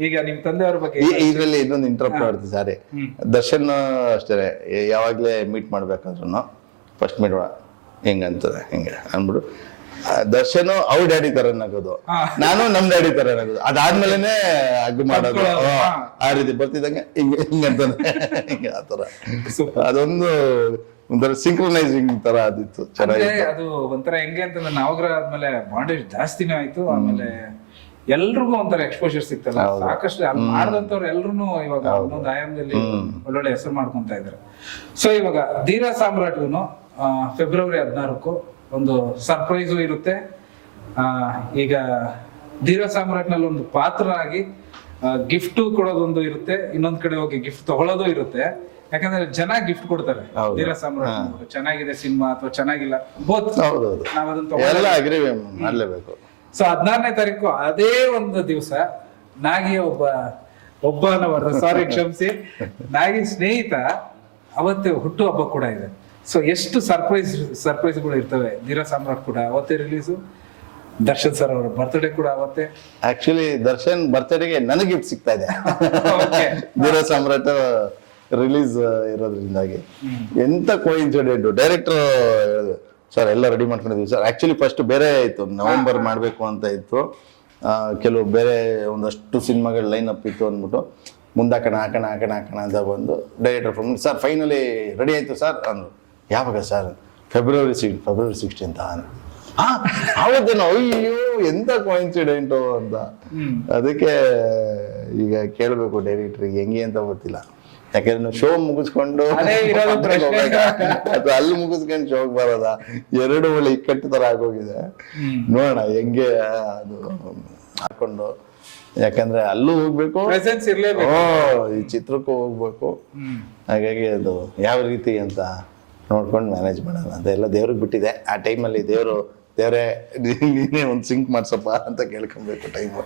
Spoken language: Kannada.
ಈಗ ನಿಮ್ ತಂದೆಯವ್ರ ಬಗ್ಗೆ ಈ- ಇದ್ರಲ್ಲಿ ಇನ್ನೊಂದು ಇಂಟ್ರಪ್ಟ್ ಮಾಡ್ತೀನಿ ಸಾರಿ. ದರ್ಶನ್ ಅಷ್ಟೇ ಯಾವಾಗಲೇ ಮೀಟ್ ಮಾಡ್ಬೇಕಾದ್ರೂ ಫಸ್ಟ್ ಮೀಟ್ ಹೆಂಗಂತದೆ ಹಿಂಗೆ ಅಂದ್ಬಿಡು. ಆ, ದರ್ಶನ್ ಅವ್ರ ಡ್ಯಾಡಿ ತರ ನಗೋದು. ಹಾ. ನಾನು ನಮ್ ಡ್ಯಾಡಿ ತರ ನಗೋದು. ಅದಾದ್ಮೇಲೆನೆ ಅದು ಮಾಡೋದು. ಹಾ. ಆ ರೀತಿ ಬರ್ತಿದಂಗೆ ಹಿಂಗೆ ಹಿಂಗಂತ ಹಿಂಗೆ ಆ ಥರ. Super. ಅದೊಂದು ಒಂಥರ ಸಿಂಕ್ರನೈಸಿಂಗ್ ತರ ಆದಿತ್ತು. ಚೆನ್ನಾಗಿ ಅದು ಒಂಥರ ಹೆಂಗೆ ಅಂತಂದ್ರೆ ನಾವಾಗ್ರ ಆದ್ಮೇಲೆ ಬಾಂಡೇಜ್ ಜಾಸ್ತಿನೇ ಆಯ್ತು. ಆಮೇಲೆ ಎಲ್ರಿಗೂ ಒಂಥರ ಎಕ್ಸ್ಪೋಜರ್ ಸಿಕ್ತಲ್ಲ ಸಾಕಷ್ಟು ಅಲ್ಲಿ ಮಾಡಿದಂತವ್ರು ಎಲ್ರು ಇವಾಗ ಒಂದೊಂದು ಆಯಾಮದಲ್ಲಿ ಒಳ್ಳೊಳ್ಳೆ ಹೆಸರು ಮಾಡ್ಕೊಂತ ಇದಾರೆ ಸೊ ಇವಾಗ ಧೀರ ಸಾಮ್ರಾಟ್ಗುನು ಫೆಬ್ರವರಿ ಹದಿನಾರಕ್ಕೂ ಒಂದು ಸರ್ಪ್ರೈಸು ಇರುತ್ತೆ. ಈಗ ಧೀರ ಸಾಮ್ರಾಟ್ನಲ್ಲಿ ಒಂದು ಪಾತ್ರ ಆಗಿ ಗಿಫ್ಟ್ ಕೊಡೋದೊಂದು ಇರುತ್ತೆ. ಇನ್ನೊಂದ್ ಕಡೆ ಹೋಗಿ ಗಿಫ್ಟ್ ತಗೊಳ್ಳೋದು ಇರುತ್ತೆ. ಯಾಕಂದ್ರೆ ಜನ ಗಿಫ್ಟ್ ಕೊಡ್ತಾರೆ ಧೀರಾ ಸಾಮ್ರಾಟ್ ಚೆನ್ನಾಗಿದೆ ಸಿನಿಮಾ ಅಥವಾ ಚೆನ್ನಾಗಿಲ್ಲ. ಬೋತ್ ನಾವ್ ಅದನ್ನ ತಗೊಳ್ಳೋದು. ಮಾಡ್ಲೇಬೇಕು. ಸೊ ಹದಿನಾರನೇ ತಾರೀಕು ಅದೇ ಒಂದು ದಿವಸ ನಾಗಿ ಒಬ್ಬ ಒಬ್ಬ ಅನ್ನೋ ಸಾರಿ ಕ್ಷಮಿಸಿ. ನಾಗಿ ಸ್ನೇಹಿತ ಅವತ್ತು ಹುಟ್ಟು ಹಬ್ಬ ಕೂಡ ಇದೆ. ಸೊ ಎಷ್ಟು ಸರ್ಪ್ರೈಸ್ ಸರ್ಪ್ರೈಸ್ಗಳು ಇರ್ತವೆ. ನೀರ ಸಾಮ್ರಾಟ್ ಕೂಡ ಅವತ್ತೇ ರಿಲೀಸು ದರ್ಶನ್ ಸರ್ ಅವರ ಬರ್ತ್ಡೇ ಕೂಡ ಅವತ್ತೇ. ಆಕ್ಚುಲಿ ದರ್ಶನ್ ಬರ್ತ್ಡೇಗೆ ನನಗೆ ಗಿಫ್ಟ್ ಸಿಗ್ತಾ ಇದೆ. ನೀರ ಸಾಮ್ರಾಟ ರಿಲೀಸ್ ಇರೋದ್ರಿಂದಾಗಿ. ಎಂತ ಕೋಇನ್ಸಿಡೆಂಟ್ ಡೈರೆಕ್ಟರ್ ಹೇಳಿದ್ರು. ಸರ್ ಎಲ್ಲ ರೆಡಿ ಮಾಡ್ಕೊಂಡಿದ್ವಿ. ಸರ್ ಆ್ಯಕ್ಚುಲಿ ಫಸ್ಟ್ ಬೇರೆ ಇತ್ತು. ನವೆಂಬರ್ ಮಾಡಬೇಕು ಅಂತ ಇತ್ತು. ಕೆಲವು ಬೇರೆ ಒಂದಷ್ಟು ಸಿನಿಮಾಗಳ ಲೈನ್ ಅಪ್ ಇತ್ತು ಅಂದ್ಬಿಟ್ಟು ಮುಂದಾಕಣ ಹಾಕಣ ಹಾಕಣ ಹಾಕೋಣ ಅಂತ ಬಂದು director phone sir finally ready ಆಯಿತು ಸರ್ ಅಂದರು. ಯಾವಾಗ sir February six February sixteenth ಹಾ ಆವತ್ತೇನೋ ಅಯ್ಯೋ ಎಂತ ಕಾಯಿನ್ಸಿಡೆಂಟು ಅಂತ. ಅದಕ್ಕೆ ಈಗ ಕೇಳಬೇಕು ಡೈರೆಕ್ಟ್ರಿಗೆ ಹೆಂಗೆ ಅಂತ ಗೊತ್ತಿಲ್ಲ. ಯಾಕಂದ್ರೆ ಶೋ ಮುಗಿಸ್ಕೊಂಡು? ಅಥವಾ ಅಲ್ಲಿ ಮುಗಿಸ್ಕೊಂಡು ಶೋಗ್ ಬರೋದ. ಎರಡು ಒಳ್ಳೆ ಇಕ್ಕಟ್ಟು ತರ ಆಗೋಗಿದೆ. ನೋಡೋಣ ಹೆಂಗೆ ಅದು ಹಾಕೊಂಡು. ಯಾಕಂದ್ರೆ ಅಲ್ಲೂ ಹೋಗ್ಬೇಕು. ಈ ಚಿತ್ರಕ್ಕೂ ಹೋಗ್ಬೇಕು. ಹಾಗಾಗಿ ಅದು ಯಾವ ರೀತಿ ಅಂತ ನೋಡ್ಕೊಂಡು ಮ್ಯಾನೇಜ್ ಮಾಡೋಣ. ಅದೆಲ್ಲ ದೇವ್ರಿಗೆ ಬಿಟ್ಟಿದೆ. ಆ ಟೈಮಲ್ಲಿ ದೇವರು ದೇವರೇ ನೀನೇ ಒಂದು ಸಿಂಕ್ ಮಾಡ್ಸಪ್ಪ ಅಂತ ಕೇಳ್ಕೊಬೇಕು ಟೈಮು